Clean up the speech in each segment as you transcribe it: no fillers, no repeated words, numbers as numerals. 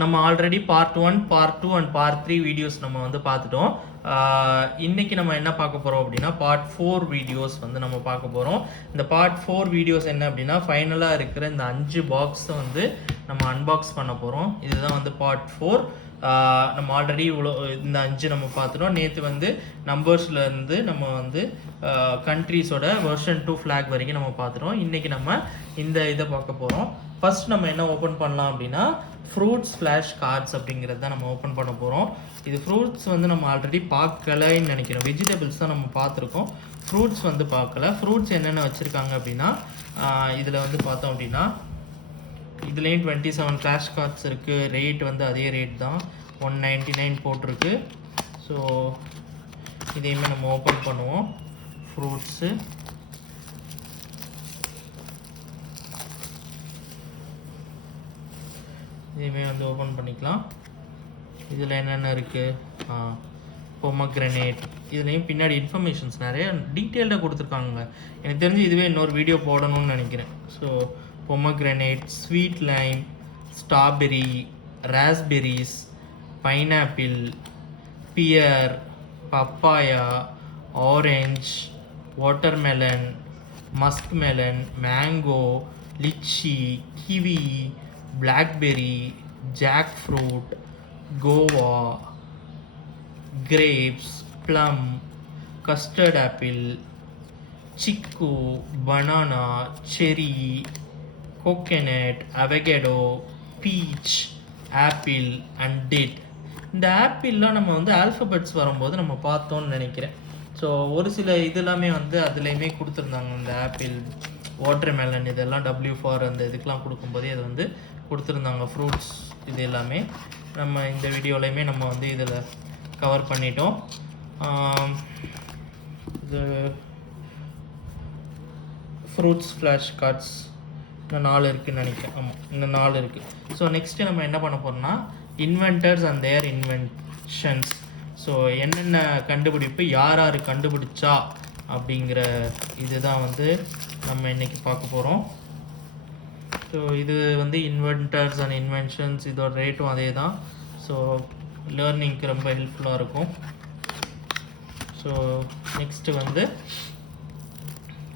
நம்ம already part 1 part 2 and part 3 videos நம்ம வந்து பார்த்துட்டோம். இன்னைக்கு நம்ம என்ன பார்க்க போகிறோம் அப்படின்னா பார்ட் 4 வீடியோஸ் வந்து நம்ம பார்க்க போகிறோம். இந்த பார்ட் 4 வீடியோஸ் என்ன அப்படின்னா ஃபைனலாக இருக்கிற இந்த 5 பாக்ஸை வந்து நம்ம அன்பாக்ஸ் பண்ண போகிறோம். இதுதான் வந்து பார்ட் 4. நம்ம ஆல்ரெடி இவ்வளோ இந்த 5 நம்ம பார்த்துட்டோம். நேற்று வந்து நம்பர்ஸ்லேருந்து நம்ம வந்து கண்ட்ரீஸோட வெர்ஷன் 2 ஃப்ளாக் வரைக்கும் நம்ம பார்த்துட்டோம். இன்றைக்கி நம்ம இந்த இதை பார்க்க போகிறோம். ஃபர்ஸ்ட் நம்ம என்ன ஓப்பன் பண்ணலாம் அப்படின்னா ஃப்ரூட்ஸ் ஃப்ளாஷ் கார்ட்ஸ் அப்படிங்கிறது தான் நம்ம ஓப்பன் பண்ண போகிறோம். இது ஃப்ரூட்ஸ் வந்து நம்ம ஆல்ரெடி பார்க்கலன்னு நினைக்கிறோம். வெஜிடபிள்ஸ் தான் நம்ம பார்த்துருக்கோம், ஃப்ரூட்ஸ் வந்து பார்க்கல. ஃப்ரூட்ஸ் என்னென்ன வச்சுருக்காங்க அப்படின்னா இதில் வந்து பார்த்தோம் அப்படின்னா இதுலேயும் 27 ஃப்ளாஷ் கார்ட்ஸ் இருக்குது. ரேட் வந்து அதே ரேட் தான், 199 போட்டிருக்கு. ஸோ இதையுமே நம்ம ஓப்பன் பண்ணுவோம். ஃப்ரூட்ஸு இதையுமே வந்து ஓப்பன் பண்ணிக்கலாம். இதில் என்னென்ன இருக்குது, பொமக்ரனேட். இதுலேயும் பின்னாடி இன்ஃபர்மேஷன்ஸ் நிறைய டீட்டெயில்டாக கொடுத்துருக்காங்க. எனக்கு தெரிஞ்சு இதுவே இன்னொரு வீடியோ போடணும்னு நினைக்கிறேன். So pomegranate, sweet lime, strawberry, raspberries, pineapple, pear, papaya, orange, watermelon, musk melon, mango, lychee, kiwi, blackberry, jackfruit, guava, grapes, plum, custard apple, chiku, banana, cherry, coconut, avocado, peach, apple and date. இந்த ஆப்பிள்லாம் நம்ம வந்து alphabets வரும்போது நம்ம பார்த்தோன்னு நினைக்கிறேன். So ஒரு சில இது எல்லாமே வந்து அதுலேயுமே கொடுத்துருந்தாங்க. இந்த ஆப்பிள், வாட்டர்மெலன் இதெல்லாம் W4 அந்த இதுக்கெலாம் கொடுக்கும்போதே அது வந்து கொடுத்துருந்தாங்க. ஃப்ரூட்ஸ் இது எல்லாமே நம்ம இந்த வீடியோலையுமே நம்ம வந்து இதில் கவர் பண்ணிட்டோம். இது ஃப்ரூட்ஸ் ஃப்ளாஷ் கார்ட்ஸ் இன்னும் 4 இருக்குதுன்னு நினைக்கிறேன். ஆமாம், இன்னும் 4 இருக்குது. ஸோ நெக்ஸ்ட்டு நம்ம என்ன பண்ண போகிறோம்னா inventors and their inventions. So என்னென்ன கண்டுபிடிப்பு யார் யார் கண்டுபிடிச்சா அப்படிங்கிற இதுதான் வந்து நம்ம இன்றைக்கி பார்க்க போகிறோம். ஸோ இது வந்து இன்வென்டர்ஸ் அண்ட் இன்வென்ஷன்ஸ், இதோட ரேட்டும் அதே தான். ஸோ லேர்னிங்க்கு ரொம்ப ஹெல்ப்ஃபுல்லாக இருக்கும். ஸோ நெக்ஸ்ட்டு வந்து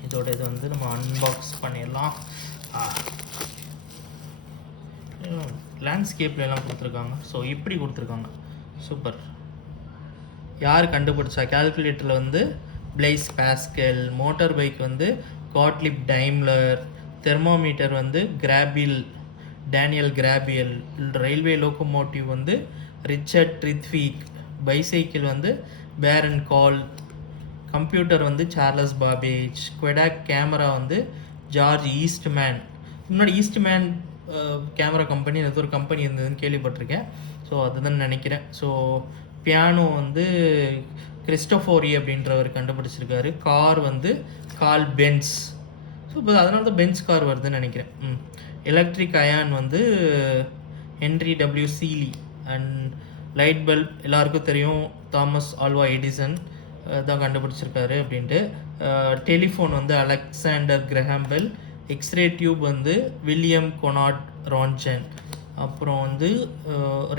இதோட இது வந்து நம்ம அன்பாக்ஸ் பண்ணிடலாம். லேண்ட்ஸ்கேப்லாம் கொடுத்துருக்காங்க. ஸோ இப்படி கொடுத்துருக்காங்க, சூப்பர். யார் கண்டுபிடிச்சா? கால்குலேட்டரில் வந்து பிளைஸ் பாஸ்கல், மோட்டார் பைக் வந்து காட்லிப் டைம்லர், தெர்மோமீட்டர் வந்து கிராபில், டேனியல் கிராபியல், ரயில்வே லோகோமோட்டிவ் வந்து ரிச்சர்ட் ட்ரித்விக், பைசைக்கிள் வந்து பேரன் கால், கம்ப்யூட்டர் வந்து சார்லஸ் பாபேஜ், குவெடாக் கேமரா வந்து ஜார்ஜ் ஈஸ்ட்மேன். முன்னாடி ஈஸ்ட்மேன் கேமரா கம்பெனி அது ஒரு கம்பெனி இருந்ததுன்னு கேள்விப்பட்டிருக்கேன். ஸோ அதுதான் நினைக்கிறேன். ஸோ பியானோ வந்து கிறிஸ்டோஃபோரி அப்படின்றவர் கண்டுபிடிச்சிருக்காரு. கார் வந்து கால் பென்ஸ். ஸோ இப்போ அதனால தான் பென்ஸ் கார் வருதுன்னு நினைக்கிறேன். எலக்ட்ரிக் அயான் வந்து Henry W Seeley. And light bulb எல்லாருக்கும் தெரியும், தாமஸ் ஆல்வா எடிசன் தான் கண்டுபிடிச்சிருக்காரு அப்படின்ட்டு. டெலிஃபோன் வந்து அலெக்சாண்டர் கிரஹாம்பெல். எக்ஸ்ரே டியூப் வந்து வில்லியம் கொனாட் ரான்ஜன். அப்புறம் வந்து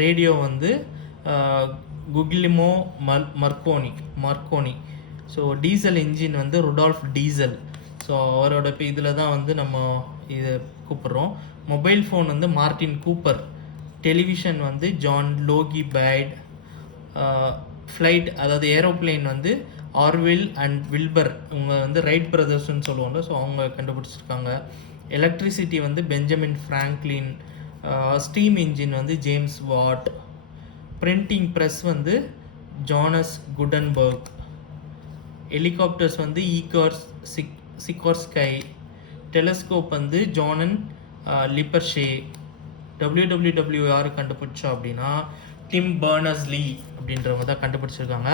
ரேடியோ வந்து குகிலிமோ மர்கோனி. ஸோ டீசல் இன்ஜின் வந்து ருடால்ஃப் டீசல். ஸோ அவரோட இப்போ இதில் தான் வந்து நம்ம இதை கூப்பிட்றோம். மொபைல் ஃபோன் வந்து மார்டின் கூப்பர். டெலிவிஷன் வந்து ஜான் லோகி பேட். ஃப்ளைட் அதாவது ஏரோப்ளேன் வந்து ஆர்வில் அண்ட் வில்பர், இவங்க வந்து ரைட் பிரதர்ஸ்ன்னு சொல்லுவாங்க. ஸோ அவங்க கண்டுபிடிச்சிருக்காங்க. எலக்ட்ரிசிட்டி வந்து பெஞ்சமின் ஃப்ராங்க்லின். ஸ்டீம் இன்ஜின் வந்து ஜேம்ஸ் வாட். பிரிண்டிங் ப்ரெஸ் வந்து ஜானஸ் குடன்பர்க். ஹெலிகாப்டர்ஸ் வந்து ஈகார் சிக்கோர்ஸ்கை. டெலஸ்கோப் வந்து ஜானன் லிப்பர்ஷே. WWW யார் கண்டுபிடிச்சா அப்படின்னா டிம் பர்னர்ஸ்-லீ அப்படின்றவங்க தான் கண்டுபிடிச்சிருக்காங்க.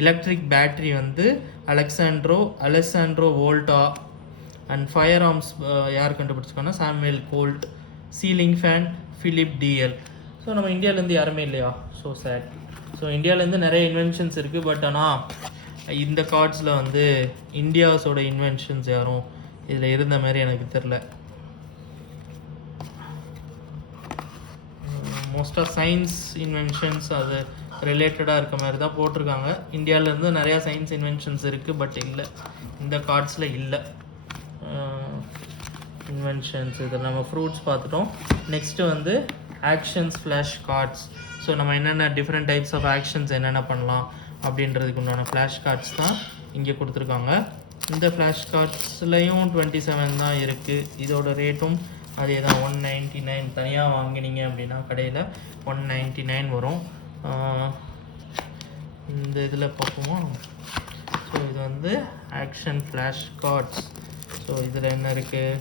எலக்ட்ரிக் பேட்ரி வந்து Alessandro Volta. And firearms யார் கண்டுபிடிச்சிருக்காங்கன்னா Samuel Colt. Ceiling fan Philip Diehl. So நம்ம இந்தியாவிலேருந்து யாருமே இல்லையா? So sad. ஸோ இந்தியாவிலேருந்து நிறைய இன்வென்ஷன்ஸ் இருக்குது. பட் ஆனால் இந்த கார்ட்ஸில் வந்து இந்தியாஸோட இன்வென்ஷன்ஸ் யாரும் இதில் இருந்த மாதிரி எனக்கு தெரில. மோஸ்ட்டாக சயின்ஸ் இன்வென்ஷன்ஸ் அது ரிலேட்டடாக இருக்க மாதிரி தான் போட்டிருக்காங்க. இந்தியாவிலேருந்து நிறையா சயின்ஸ் இன்வென்ஷன்ஸ் இருக்குது, பட் இல்லை, இந்த கார்ட்ஸில் இல்லை. இன்வென்ஷன்ஸ் இதில் நம்ம ஃப்ரூட்ஸ் பார்த்துட்டோம். நெக்ஸ்ட்டு வந்து ஆக்ஷன்ஸ் ஃப்ளாஷ் கார்ட்ஸ். ஸோ நம்ம என்னென்ன டிஃப்ரெண்ட் டைப்ஸ் ஆஃப் ஆக்ஷன்ஸ் என்னென்ன பண்ணலாம் அப்படின்றதுக்கு உண்டான ஃப்ளாஷ் கார்ட்ஸ் தான் இங்கே கொடுத்துருக்காங்க. இந்த ஃப்ளாஷ் கார்ட்ஸ்லையும் 27 தான் இருக்குது. இதோட ரேட்டும் அதே தான் 199. தனியாக வாங்கினீங்க அப்படின்னா கடையில் 199 வரும். இந்த இதில் பார்ப்போமா? ஸோ இது வந்து ஆக்ஷன் ஃப்ளாஷ் கார்ட்ஸ். ஸோ இதில் என்ன இருக்குது,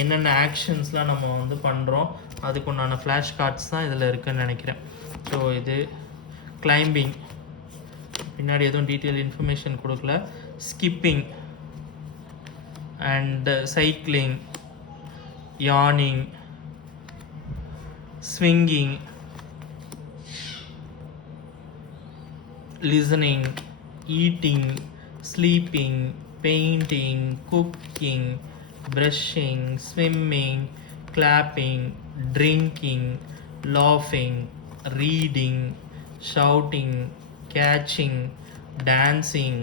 என்னென்ன ஆக்ஷன்ஸ்லாம் நம்ம வந்து பண்ணுறோம் அதுக்கு உண்டான ஃப்ளாஷ் கார்ட்ஸ் தான் இதில் இருக்குதுன்னு நினைக்கிறேன். ஸோ இது கிளைம்பிங், பின்னாடி எதுவும் டீட்டெயில் இன்ஃபர்மேஷன் கொடுக்கல. ஸ்கிப்பிங் அண்ட் சைக்கிளிங், யார்னிங், swinging, listening, eating, sleeping, painting, cooking, brushing, swimming, clapping, drinking, laughing, reading, shouting, catching, dancing,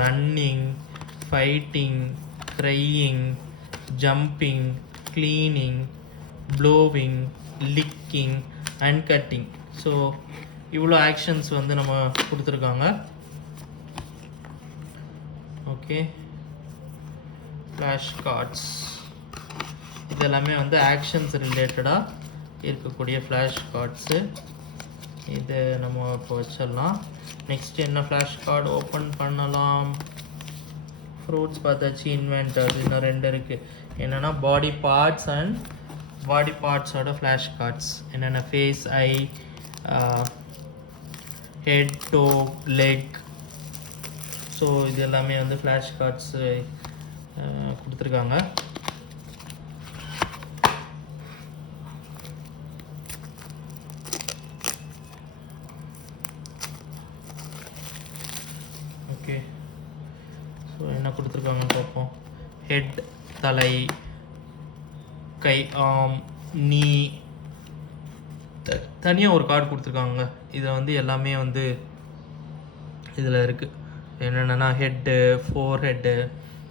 running, fighting, crying, jumping, cleaning, blowing, licking and cutting. So இவ்வளோ actions வந்து நம்ம கொடுத்துருக்காங்க. Okay, flash cards இதெல்லாமே வந்து actions ரிலேட்டடாக இருக்கக்கூடிய flash cards. இது நம்ம இப்போ வச்சிடலாம். நெக்ஸ்ட் என்ன ஃப்ளாஷ் கார்டு ஓப்பன் பண்ணலாம்? ஃப்ரூட்ஸ் பார்த்தாச்சு. இன்வென்டர்ஸ் இன்னும் 2 இருக்குது. என்னென்னா பாடி பார்ட்ஸ் அண்ட் பாடி பார்ட்ஸோட ஃப்ளாஷ் கார்ட்ஸ். என்னென்ன face, eye, head, toe, leg. So இது எல்லாமே வந்து ஃப்ளாஷ் கார்ட்ஸு கொடுத்துருக்காங்க. ஓகே, ஸோ என்ன கொடுத்துருக்காங்கன்னு பார்ப்போம். ஹெட் தலை, கை, ஆர்ம், நீ. தனியாக ஒரு கார்டு கொடுத்துருக்காங்க. இதை வந்து எல்லாமே வந்து இதில் இருக்குது. என்னென்னா ஹெட்டு, ஃபோர் ஹெட்டு,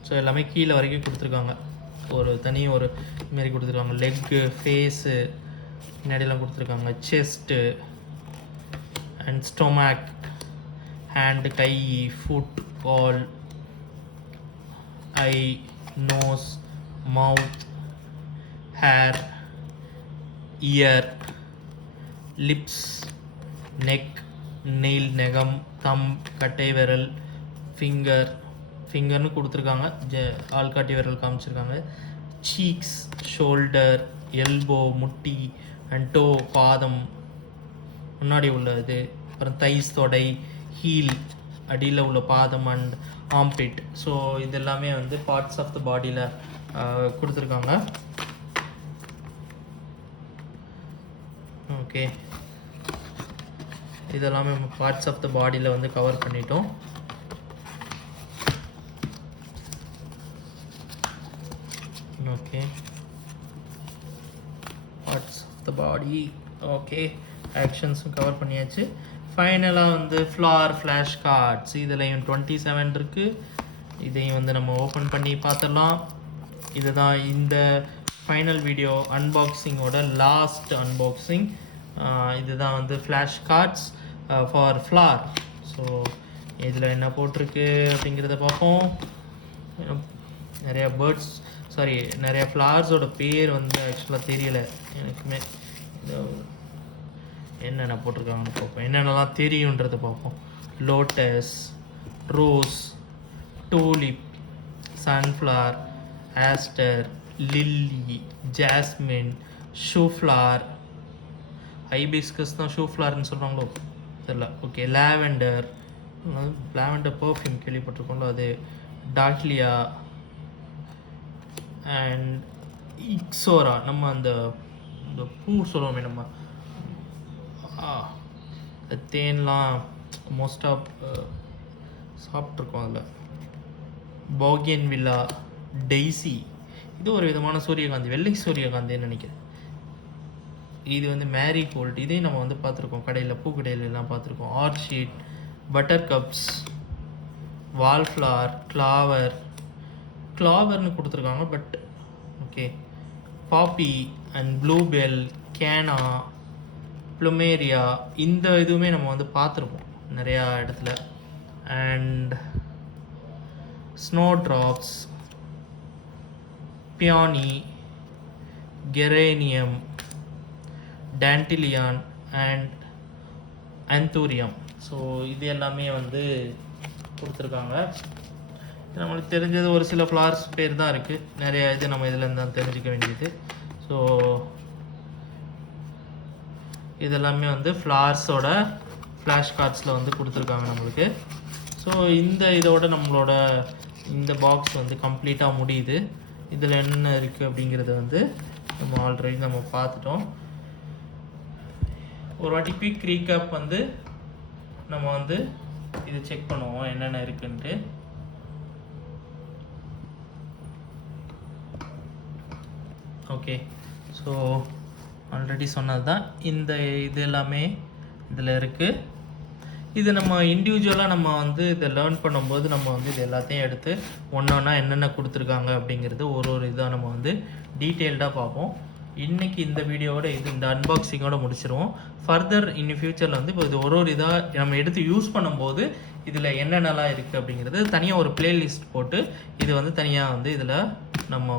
ஸோ எல்லாமே கீழே வரைக்கும் கொடுத்துருக்காங்க. ஒரு மாரி கொடுத்துருக்காங்க. லெக்கு, ஃபேஸு முன்னாடியெல்லாம் கொடுத்துருக்காங்க. செஸ்ட்டு அண்ட் ஸ்டொமக், ஹேண்டு, கை, ஃபுட், கால், eye, nose, mouth, hair, ear, lips, neck, nail, நெகம், தம், கட்டை விரல், ஃபிங்கர்னு கொடுத்துருக்காங்க. ஆள்காட்டி விரல் காமிச்சிருக்காங்க. சீக்ஸ், ஷோல்டர், எல்போ, முட்டி அண்ட் டோ, பாதம் முன்னாடி உள்ளது. அப்புறம் தைஸ், தொடை, ஹீல் அடியில் உள்ள பாதம் அண்ட் ஆம்பிட். ஸோ இது எல்லாமே வந்து பார்ட்ஸ் ஆஃப் த பாடியில் கொடுத்துருக்காங்க. ஓகே, இதெல்லாமே பார்ட்ஸ் ஆஃப் த பாடியில் வந்து கவர் பண்ணிட்டோம். Okay, parts of the body. Okay, ஆக்ஷன்ஸும் கவர் பண்ணியாச்சு. ஃபைனலாக வந்து ஃப்ளாஷ் கார்ட்ஸ். இதுலையும் 27 இருக்குது. இதையும் வந்து நம்ம ஓப்பன் பண்ணி பார்த்துடலாம். இதுதான் இந்த ஃபைனல் வீடியோ அன்பாக்சிங்கோட லாஸ்ட் அன்பாக்சிங். இதுதான் வந்து flash cards for floor. So இதில் என்ன போட்டிருக்கு அப்படிங்கிறத பார்ப்போம். நிறைய ஃப்ளார்ஸோட பேர் வந்து ஆக்சுவலாக தெரியலை எனக்குமே. என்னென்ன போட்டிருக்காங்கன்னு பார்ப்போம், என்னென்னலாம் தெரியுன்றதை பார்ப்போம். Lotus, rose, tulip, sunflower, aster, lily, jasmine, shoeflower. Hibiscus தான் ஷூஃப்ளார்னு சொல்கிறாங்களோ தெரியல. ஓகே, லாவெண்டர் பர்ஃப்யூம் கேள்விப்பட்டிருக்கோம்ல அது, டாக்லியா அண்ட் இக்ஸோரா. நம்ம அந்த பூ சொல்லுவோமே, நம்ம தேன்லாம் மோஸ்ட் ஆஃப் சாப்பிட்ருக்கோம். அதில் போகியன் வில்லா, டெய்ஸி. இது ஒரு விதமான சூரியகாந்தி, வெள்ளை சூரியகாந்தின்னு நினைக்கிறேன். இது வந்து மேரிகோல்டு, இதையும் நம்ம வந்து பார்த்துருக்கோம் கடையில், பூக்கடையில எல்லாம் பார்த்துருக்கோம். ஆர்ச்சிட், பட்டர் கப்ஸ், வால்ஃப்ளவர், கிளாவர்னு கொடுத்துருக்காங்க. But okay, poppy and bluebell, canna, plumeria, இந்த இதுவுமே நம்ம வந்து பார்த்துருப்போம் நிறையா இடத்துல. And snowdrops, peony, geranium, dandelion and anthurium. So இது எல்லாமே வந்து கொடுத்துருக்காங்க. நம்மளுக்கு தெரிஞ்சது ஒரு சில ஃப்ளார்ஸ் பேர் தான் இருக்குது, நிறைய இது நம்ம இதில் இருந்தால் தெரிஞ்சிக்க வேண்டியது. ஸோ இதெல்லாமே வந்து ஃப்ளார்ஸோட ஃப்ளாஷ் கார்ட்ஸில் வந்து கொடுத்துருக்காங்க நம்மளுக்கு. ஸோ இந்த இதோட நம்மளோட இந்த பாக்ஸ் வந்து கம்ப்ளீட்டாக முடியுது. இதில் என்ன இருக்குது அப்படிங்கிறத வந்து நம்ம ஆல்ரெடி நம்ம பார்த்துட்டோம். ஒரு வாட்டி குயிக் ரீகேப் வந்து நம்ம வந்து இது செக் பண்ணுவோம் என்னென்ன இருக்குன்ட்டு. ஓகே, ஸோ ஆல்ரெடி சொன்னது தான் இந்த இது எல்லாமே இதில் இருக்குது. இது நம்ம இண்டிவிஜுவலாக நம்ம வந்து இதை லேர்ன் பண்ணும்போது நம்ம வந்து இது எல்லாத்தையும் எடுத்து ஒன்றா என்னென்ன கொடுத்துருக்காங்க அப்படிங்கிறது ஒரு இதாக நம்ம வந்து டீட்டெயில்டாக பார்ப்போம். இன்றைக்கி இந்த வீடியோவோட இந்த அன்பாக்சிங்கோட முடிச்சிருவோம். ஃபர்தர் இன் ஃபியூச்சரில் வந்து இப்போ இது ஒரு இதாக நம்ம எடுத்து யூஸ் பண்ணும்போது இதில் என்னென்னலாம் இருக்குது அப்படிங்கிறது தனியாக ஒரு பிளேலிஸ்ட் போட்டு இது வந்து தனியாக வந்து இதில் நம்ம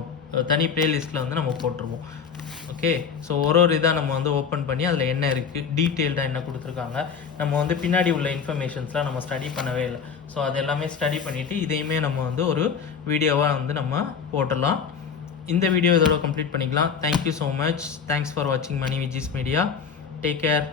தனி பிளேலிஸ்ட்டில் வந்து நம்ம போட்டுருவோம். ஓகே, ஸோ ஒரு இதாக நம்ம வந்து ஓப்பன் பண்ணி அதில் என்ன இருக்குது, டீட்டெயில்டாக என்ன கொடுத்துருக்காங்க, நம்ம வந்து பின்னாடி உள்ள இன்ஃபர்மேஷன்ஸ்லாம் நம்ம ஸ்டடி பண்ணவே இல்லை. ஸோ அது எல்லாமே ஸ்டடி பண்ணிவிட்டு இதையுமே நம்ம வந்து ஒரு வீடியோவாக வந்து நம்ம போட்டுடலாம். இந்த வீடியோ இதோட கம்ப்ளீட் பண்ணிக்கலாம். Thank you so much. Thanks for வாட்சிங் மணி விஜிஸ் மீடியா. Take care.